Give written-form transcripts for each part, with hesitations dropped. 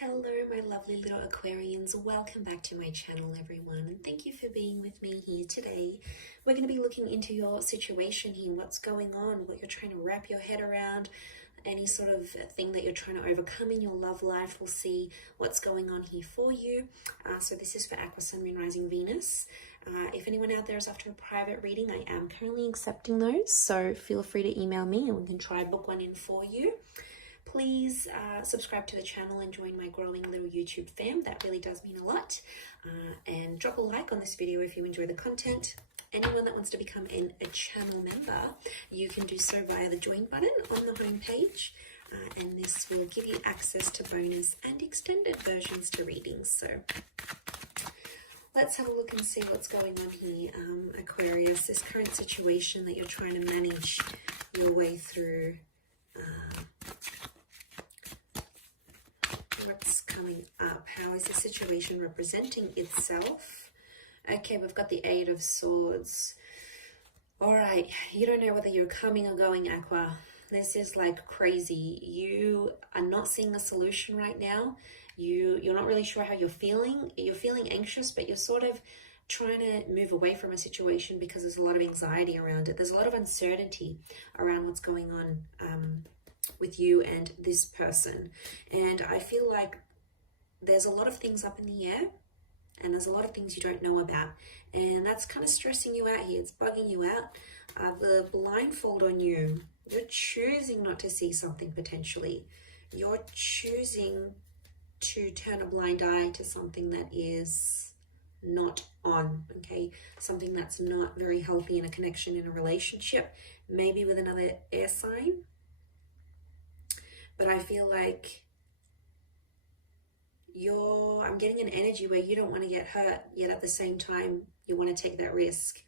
Hello, my lovely little Aquarians. Welcome back to my channel, everyone, and thank you for being with me here today. We're going to be looking into your situation here, what's going on, what you're trying to wrap your head around, any sort of thing that you're trying to overcome in your love life. We'll see what's going on here for you. So this is for Aqua, Sun, Moon, Rising, Venus. If anyone out there is after a private reading, I am currently accepting those, so feel free to email me and we can try book one in for you. Please subscribe to the channel and join my growing little YouTube fam. That really does mean a lot. And drop a like on this video if you enjoy the content. Anyone that wants to become a channel member, you can do so via the join button on the home page. And this will give you access to bonus and extended versions to readings. So let's have a look and see what's going on here. Aquarius, this current situation that you're trying to manage your way through. What's coming up? How is the situation representing itself? Okay, we've got the Eight of Swords. All right, you don't know whether you're coming or going, Aqua. This is like crazy. You are not seeing a solution right now. You're not really sure how you're feeling. You're feeling anxious, but you're sort of trying to move away from a situation because there's a lot of anxiety around it. There's a lot of uncertainty around what's going on with you and this person. And I feel like there's a lot of things up in the air and there's a lot of things you don't know about. And that's kind of stressing you out here. It's bugging you out. The blindfold on you, you're choosing not to see something potentially. You're choosing to turn a blind eye to something that is not on, okay? Something that's not very healthy in a connection, in a relationship, maybe with another air sign. But I feel like I'm getting an energy where you don't want to get hurt, yet at the same time, you want to take that risk.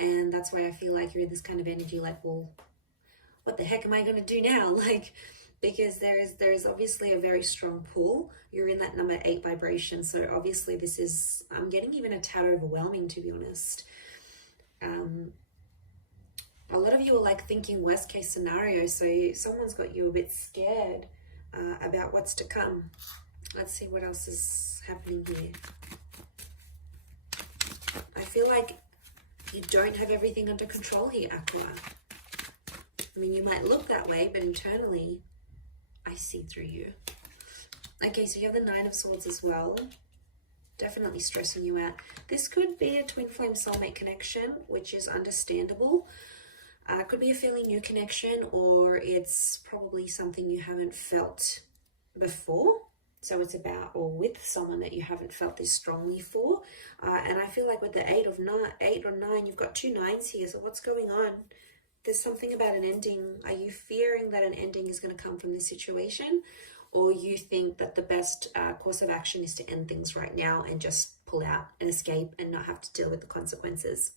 And that's why I feel like you're in this kind of energy like, well, what the heck am I going to do now? Like, because there is obviously a very strong pull. You're in that number 8 vibration. So obviously this is, I'm getting even a tad overwhelming, to be honest. A lot of you are like thinking worst case scenario, so someone's got you a bit scared about what's to come. Let's see what else is happening here. I feel like you don't have everything under control here, Aqua. I mean, you might look that way, but internally, I see through you. Okay, so you have the Nine of Swords as well. Definitely stressing you out. This could be a twin flame soulmate connection, which is understandable. Could be a fairly new connection, or it's probably something you haven't felt before. So it's about or with someone that you haven't felt this strongly for. And I feel like with the 8 or 9, you've got 2 9s here. So what's going on? There's something about an ending. Are you fearing that an ending is going to come from this situation? Or you think that the best course of action is to end things right now and just pull out and escape and not have to deal with the consequences?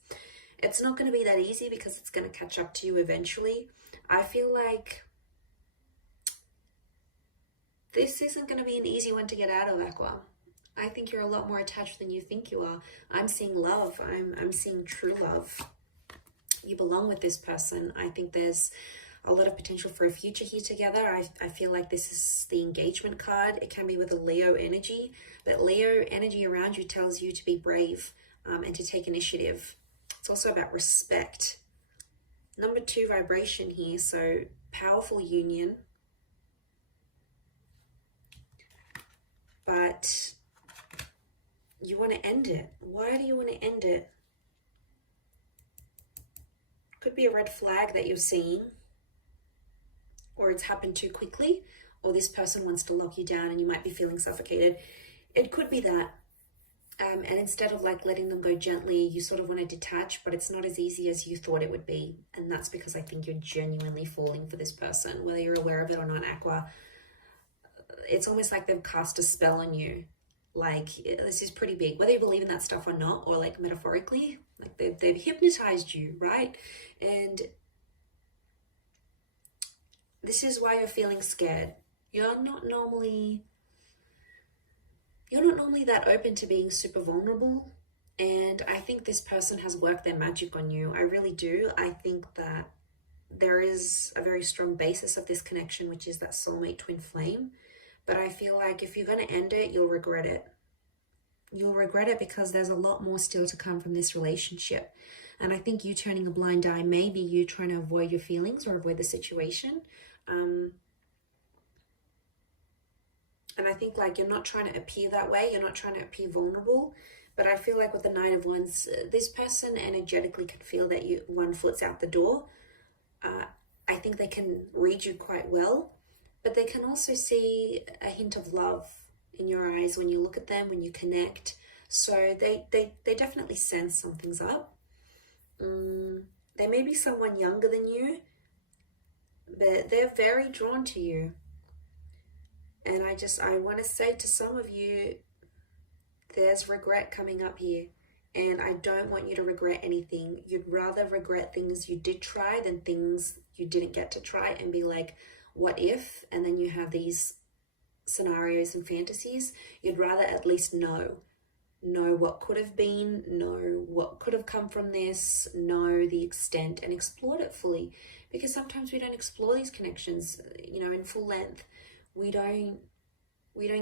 It's not going to be that easy because it's going to catch up to you eventually. I feel like this isn't going to be an easy one to get out of, Aqua. I think you're a lot more attached than you think you are. I'm seeing love. I'm seeing true love. You belong with this person. I think there's a lot of potential for a future here together. I feel like this is the engagement card. It can be with a Leo energy, but Leo energy around you tells you to be brave and to take initiative. It's also about respect. Number 2 vibration here, so powerful union. But you want to end it. Why do you want to end it? Could be a red flag that you're seeing, or it's happened too quickly, or this person wants to lock you down and you might be feeling suffocated. It could be that. And instead of like letting them go gently, you sort of want to detach, but it's not as easy as you thought it would be. And that's because I think you're genuinely falling for this person, whether you're aware of it or not, Aqua. It's almost like they've cast a spell on you. Like, this is pretty big. Whether you believe in that stuff or not, or like metaphorically, like they've hypnotized you, right? And this is why you're feeling scared. You're not normally that open to being super vulnerable. And I think this person has worked their magic on you. I really do. I think that there is a very strong basis of this connection, which is that soulmate twin flame. But I feel like if you're going to end it, you'll regret it. You'll regret it because there's a lot more still to come from this relationship. And I think you turning a blind eye, maybe you trying to avoid your feelings or avoid the situation. And I think like you're not trying to appear that way. You're not trying to appear vulnerable. But I feel like with the Nine of Wands, this person energetically can feel that one foot's out the door. I think they can read you quite well. But they can also see a hint of love in your eyes when you look at them, when you connect. So they definitely sense something's up. They may be someone younger than you, but they're very drawn to you. And I want to say to some of you, there's regret coming up here. And I don't want you to regret anything. You'd rather regret things you did try than things you didn't get to try and be like, what if? And then you have these scenarios and fantasies. You'd rather at least know what could have been, know what could have come from this, know the extent and explore it fully. Because sometimes we don't explore these connections, in full length. We don't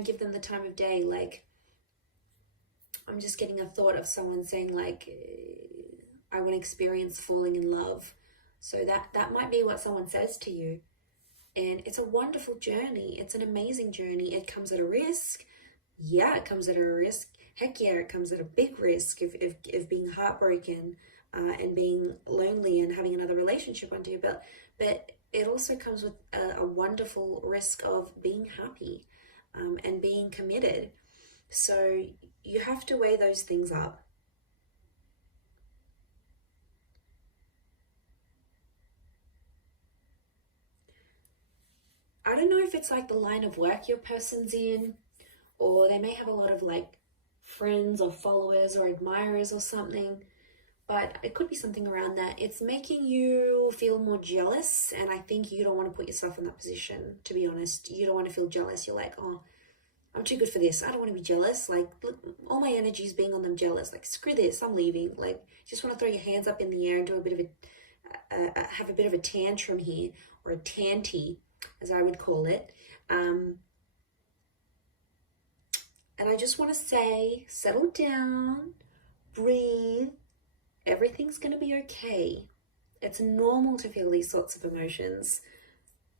give them the time of day. Like, I'm just getting a thought of someone saying like, I want to experience falling in love. So that might be what someone says to you. And it's a wonderful journey. It's an amazing journey. It comes at a risk. Yeah, it comes at a risk. Heck yeah, it comes at a big risk of being heartbroken and being lonely and having another relationship under your belt. But it also comes with a wonderful risk of being happy and being committed. So you have to weigh those things up. I don't know if it's like the line of work your person's in, or they may have a lot of like friends or followers or admirers or something, but it could be something around that. It's making you feel more jealous, and I think you don't want to put yourself in that position, to be honest. You don't want to feel jealous. You're like, oh, I'm too good for this. I don't want to be jealous. Like, look, all my energy is being on them jealous. Like, screw this, I'm leaving. Like, just want to throw your hands up in the air and do a bit of have a bit of a tantrum here, or a tanty, as I would call it. And I just want to say, settle down, breathe. Everything's going to be okay. It's normal to feel these sorts of emotions.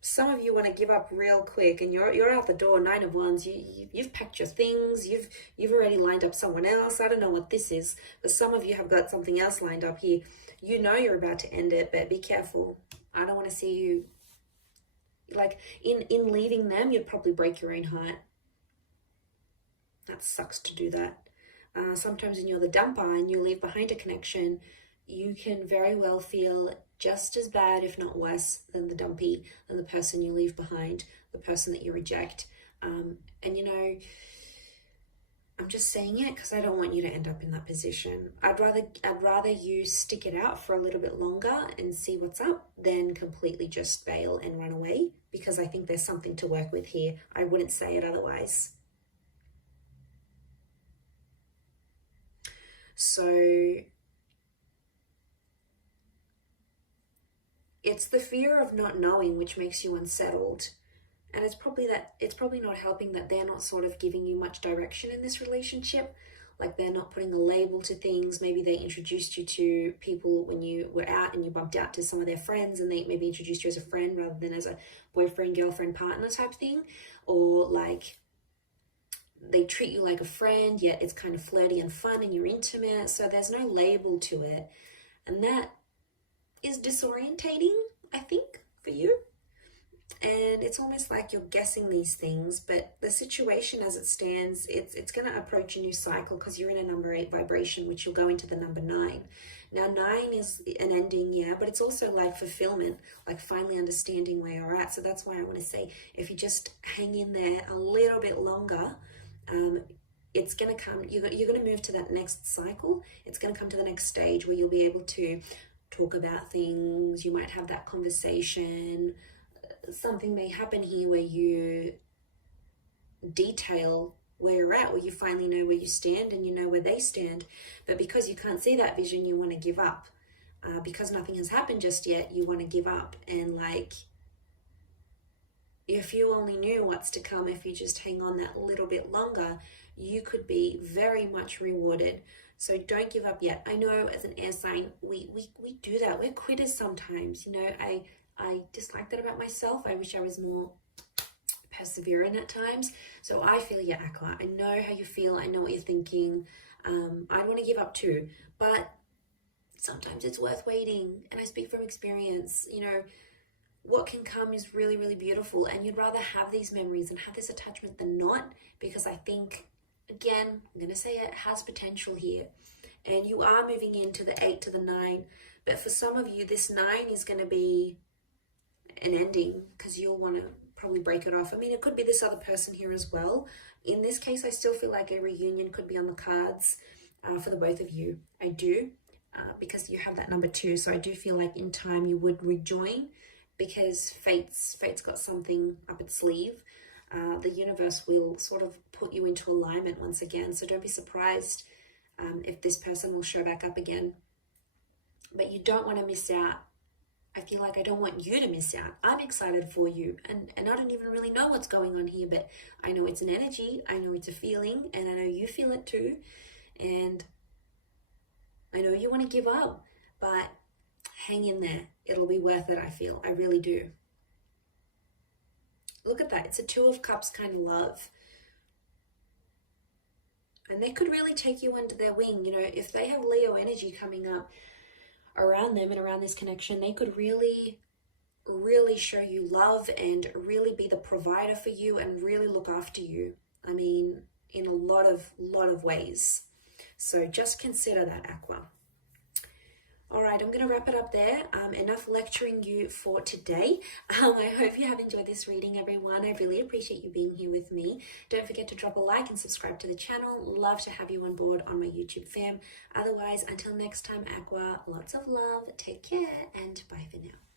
Some of you want to give up real quick, and you're out the door. Nine of Wands. You've packed your things. You've already lined up someone else. I don't know what this is, but some of you have got something else lined up here. You know you're about to end it, but be careful. I don't want to see you. Like in leaving them, you'd probably break your own heart. That sucks to do that. Sometimes when you're the dumper and you leave behind a connection, you can very well feel just as bad, if not worse, than the dumpy, than the person you leave behind, the person that you reject. And I'm just saying it because I don't want you to end up in that position. I'd rather you stick it out for a little bit longer and see what's up than completely just bail and run away, because I think there's something to work with here. I wouldn't say it otherwise. So it's the fear of not knowing which makes you unsettled. And it's probably not helping that they're not sort of giving you much direction in this relationship. Like, they're not putting a label to things. Maybe they introduced you to people when you were out and you bumped out to some of their friends, and they maybe introduced you as a friend rather than as a boyfriend, girlfriend, partner type thing. Or like, they treat you like a friend, yet it's kind of flirty and fun and you're intimate. So there's no label to it. And that is disorientating, I think, for you. And it's almost like you're guessing these things, but the situation as it stands, it's going to approach a new cycle because you're in a number 8 vibration, which you'll go into the number 9. Now, 9 is an ending, yeah, but it's also like fulfillment, like finally understanding where you're at. So that's why I want to say, if you just hang in there a little bit longer, it's going to come, you're going to move to that next cycle. It's going to come to the next stage where you'll be able to talk about things. You might have that conversation. Something may happen here where you detail where you're at, where you finally know where you stand and you know where they stand. But because you can't see that vision, you want to give up. Because nothing has happened just yet, you want to give up. And like, if you only knew what's to come, if you just hang on that little bit longer, you could be very much rewarded. So don't give up yet. I know as an air sign, we do that. We're quitters sometimes. You know, I dislike that about myself. I wish I was more persevering at times. So I feel you, Aqua. I know how you feel. I know what you're thinking. I want to give up too, but sometimes it's worth waiting. And I speak from experience. You know, what can come is really, really beautiful, and you'd rather have these memories and have this attachment than not, because I think, again, I'm going to say it has potential here. And you are moving into the 8 to the 9, but for some of you, this 9 is going to be an ending because you'll want to probably break it off. I mean, it could be this other person here as well. In this case, I still feel like a reunion could be on the cards for the both of you. I do, because you have that number 2. So I do feel like in time you would rejoin, because fate's got something up its sleeve. The universe will sort of put you into alignment once again. So don't be surprised if this person will show back up again. But you don't want to miss out. I feel like I don't want you to miss out. I'm excited for you. And I don't even really know what's going on here, but I know it's an energy. I know it's a feeling, and I know you feel it too. And I know you want to give up, but hang in there. It'll be worth it, I feel. I really do. Look at that. It's a 2 of Cups kind of love. And they could really take you under their wing. You know, if they have Leo energy coming up around them and around this connection, they could really, really show you love and really be the provider for you and really look after you. I mean, in a lot of ways. So just consider that, Aqua. All right, I'm going to wrap it up there. Enough lecturing you for today. I hope you have enjoyed this reading, everyone. I really appreciate you being here with me. Don't forget to drop a like and subscribe to the channel. Love to have you on board on my YouTube fam. Otherwise, until next time, Aqua, lots of love, take care, and bye for now.